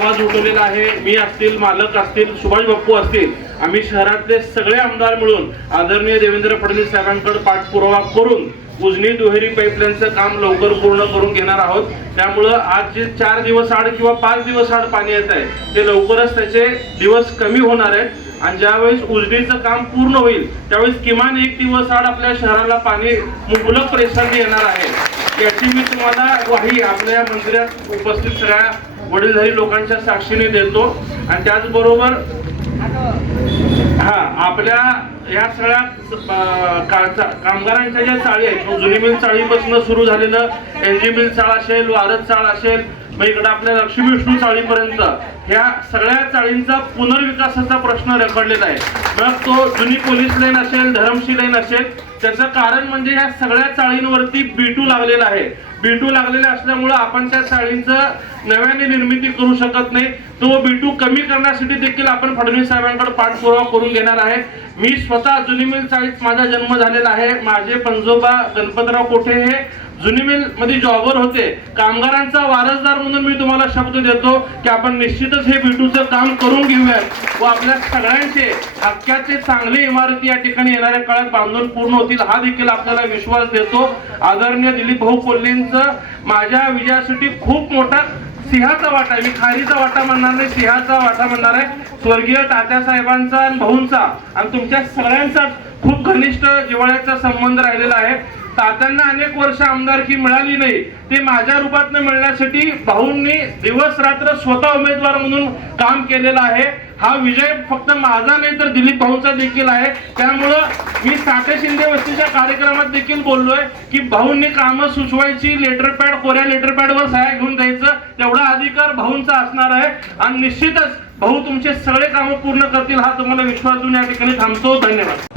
आवाज उठवलेला आहे. मी असतील मालक असतील सुभाष बाप्पू असतील आम्ही शहरातले सगळे आमदार मिळून आदरणीय देवेंद्र फडणवीस साहेबांकडे पाठपुरावा करून उजनी दुहेरी पाईपलाईनचं काम लवकर पूर्ण करून घेणार आहोत. त्यामुळं आज जे चार दिवस आड किंवा पाच दिवस आड पाणी येत आहे ते लवकरच त्याचे दिवस कमी होणार आहेत. आणि ज्यावेळेस उजनीचं काम पूर्ण होईल त्यावेळेस किमान एक दिवस आड आपल्या शहराला पाणी मुबलक प्रेक्षाने येणार आहे. याची मी तुम्हाला ग्वाही आपल्या या मंदिरात उपस्थित सगळ्या वडीलधारी लोकांच्या साक्षीने देतो. आणि त्याचबरोबर हा आपल्या या सगळ्या कामगारांच्या ज्या चाळी आहेत जुनी मिल चाळीपासून सुरू झालेलं एल जी मिल चाळ असेल वारद चाळ असेल मग इकडे आपल्या लक्ष्मी विष्णू चाळीपर्यंत ह्या सगळ्या चाळींचा पुनर्विकासाचा प्रश्न रेकडलेला आहे. मग तो जुनी पोलीस लाईन असेल धरमशी लाईन असेल त्याचं कारण म्हणजे या सगळ्या चाळींवरती बिटू लागलेला आहे. बिटू लागलेले असल्यामुळं आपण त्या चाळींचं नव्याने निर्मिती करू शकत नाही. तो बिटू कमी करण्यासाठी देखील आपण फडणवीस साहेबांकडे पाठपुरावा करून घेणार आहे. मी स्वतः जुनी मिल चाळीत माझा जन्म झालेला आहे. माझे पंजोबा गणपतराव कोठे हे जुनी मिलमध्ये जॉबर होते. कामगारांचा वारसदार म्हणून मी तुम्हाला शब्द देतो की आपण निश्चितच हे बिटूचं काम करून घेऊयात व आपल्या सगळ्यांचे हक्काचे चांगले इमारती या ठिकाणी येणाऱ्या काळात बांधून पूर्ण होतील हा देखील आपल्याला विश्वास देतो. आदरणीय दिलीप भाऊ कोल्हेंचं माझ्या विजयासाठी खूप मोठा सिंहाचा वाटा आहे. मी खारीचा वाटा म्हणणार नाही सिंहाचा वाटा म्हणणार आहे. स्वर्गीय तात्यासाहेबांचा आणि भाऊंचा आणि तुमच्या सगळ्यांचा खूप घनिष्ठ जिव्हाळ्याचा संबंध राहिलेला आहे. तात्यांना अनेक वर्ष आमदारकी मिळाली नाही. ते माझ्या रूपातनं मिळण्यासाठी भाऊंनी दिवस रात्र स्वतः उमेदवार म्हणून काम केलेलं आहे. हा विजय फक्त माझा नाही तर दिलीप भाऊंचा देखील आहे. त्यामुळं मी साठे शिंदे वस्तीच्या कार्यक्रमात देखील बोललोय की भाऊंनी कामं सुचवायची लेटर पॅड कोऱ्या लेटर पॅडवर सह्या घेऊन द्यायचं तेवढा अधिकार भाऊंचा असणार आहे. आणि निश्चितच भाऊ तुमचे सगळे कामं पूर्ण करतील हा तुम्हाला विश्वास देऊन या ठिकाणी थांबतो. धन्यवाद.